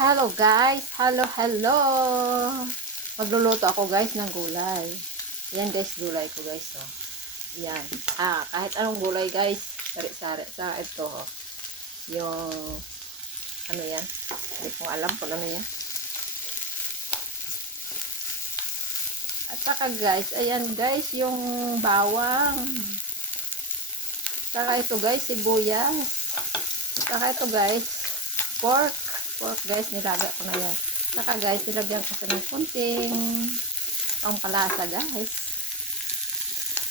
Hello guys! Hello! Magluluto ako guys ng gulay. Yan guys, gulay ko guys. Oh. Yan. Kahit anong gulay guys. Sari-sari. Sa ito. Oh. Yung, ano yan? Hindi ko alam kung ano yan. At saka guys, ayan guys, yung bawang. Saka ito guys, sibuyas. Saka ito guys, pork. Pork guys, nilagay ko na yan. Saka guys, nilagyan ko sa ng kunting pangpalasa guys.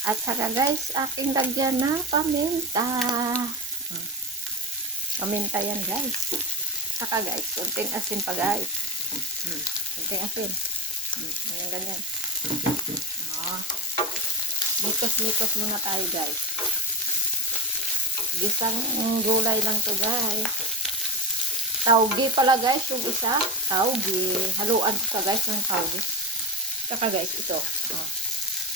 At saka guys, aking lagyan na paminta. Paminta yan guys. Saka guys, kunting asin pa guys. Kunting asin. Ayan ganyan. Mikos-mikos muna tayo guys. Gisang gulay lang to guys. Tauge pala guys, yung isa. Tauge. Haluan ko ka guys ng tauge. Saka guys, ito.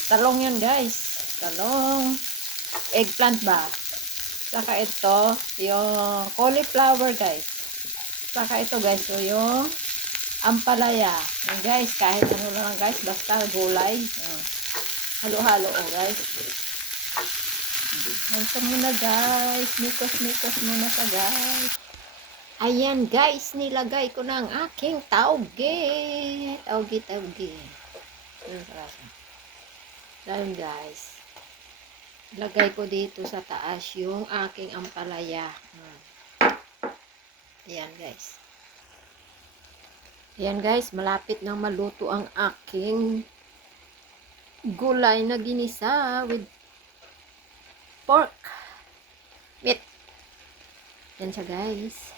Talong yan guys. Talong. Eggplant ba? Saka ito, yung cauliflower guys. Saka ito guys, so yung ampalaya. Yan guys, kahit ano lang guys, basta gulay. Halo-halo guys. Hansan muna guys. Mikos-mikos muna sa guys. Ayan guys, nilagay ko na ang aking tauge. Tauge. Ayan guys. Lagay ko dito sa taas yung aking ampalaya. Ayan guys. Ayan guys, malapit nang maluto ang aking gulay na ginisa with pork meat. Yan siya guys.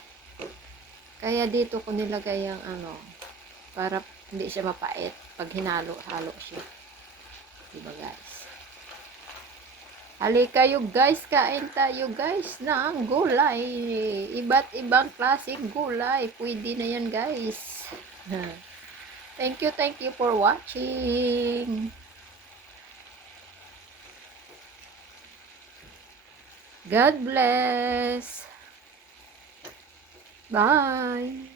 Kaya dito ko nilagay ang para hindi siya mapait pag hinalo-halo siya. Diba guys? Halika kayo guys, kain tayo guys ng gulay. Iba't ibang klaseng gulay. Pwede na yan guys. Thank you for watching. God bless. Bye.